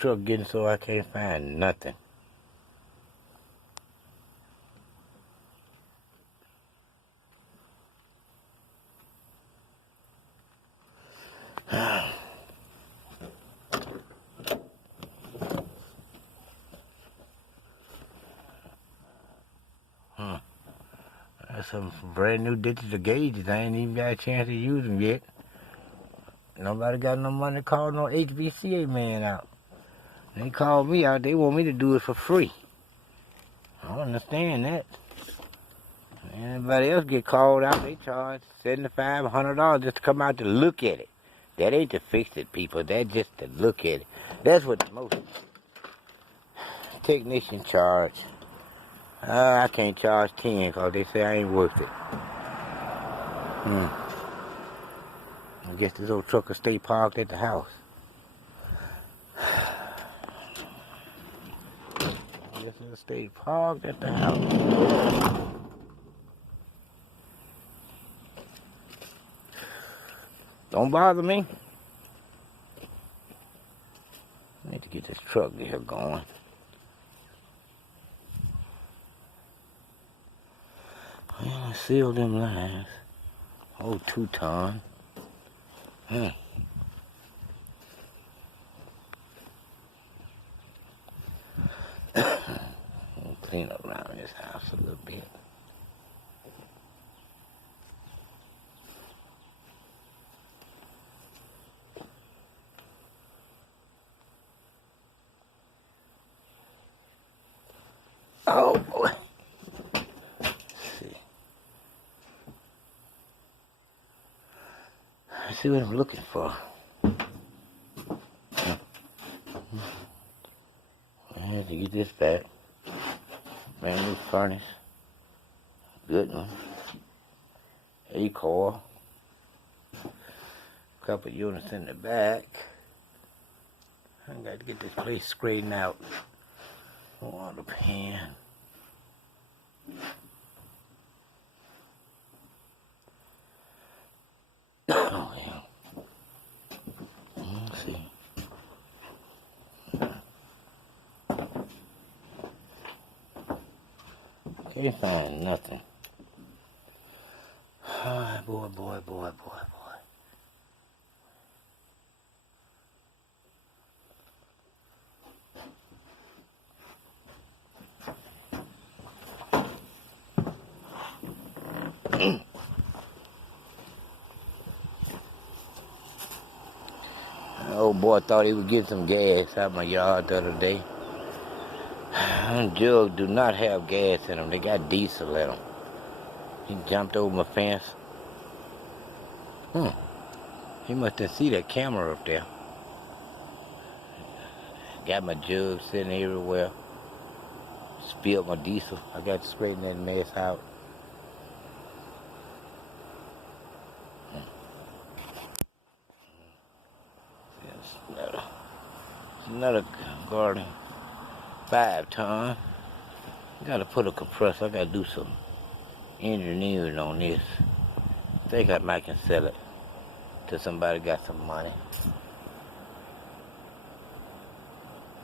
truck getting so I can't find nothing. That's some brand new digital gauges. I ain't even got a chance to use them yet. Nobody got no money to call no HVCA man out. They called me out. They want me to do it for free. I don't understand that. Anybody else get called out, they charge $75, $100 just to come out to look at it. That ain't to fix it, people. That's just to look at it. That's what most technicians charge. I can't charge 10 because they say I ain't worth it. I guess this old truck will stay parked at the house. I guess it'll stay parked at the house. Don't bother me. I need to get this truck here going. Well, I sealed them lines. Oh, 2 ton. I'll clean up around this house a little bit. Oh boy. Let's see. Let's see what I'm looking for. I had to get this back. Brand new furnace. Good one. A-coil. Couple units in the back. I got to get this place straightened out. Water pan. Oh, yeah. Let's see. Can't find nothing. Oh, boy. Old boy thought he would get some gas out of my yard the other day. Jugs do not have gas in them. They got diesel in them. He jumped over my fence. He must have seen that camera up there. Got my jugs sitting everywhere. Spilled my diesel. I got to straighten that mess out. Another garden. 5 ton. Gotta put a compressor. I gotta do some engineering on this. Think I might can sell it to somebody got some money.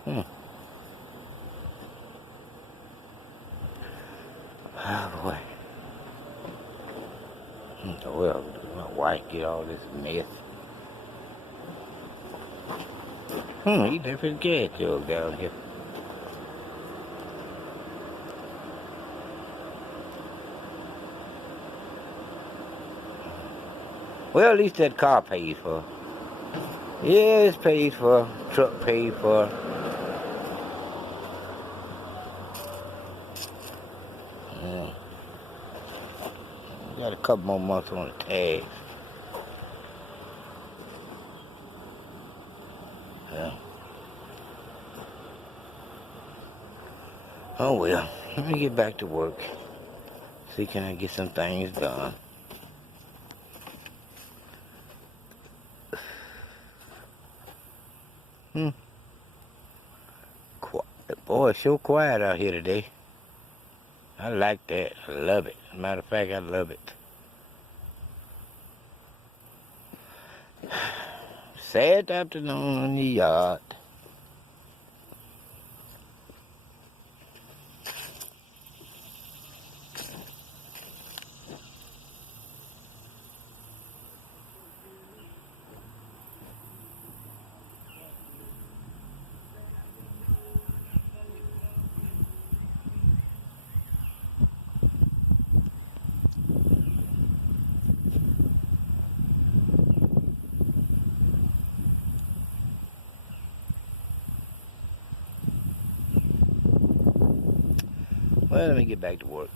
Oh boy. Well, my wife get all this mess. He left his gas jug down here. Well, at least that car paid for. Yeah, it's paid for. Truck paid for. Got a couple more months on the tag. Yeah. Oh well, let me get back to work. See, can I get some things done? Boy, it's so quiet out here today. I like that. I love it. Matter of fact, I love it. Sad afternoon in the yard. Well, let me get back to work.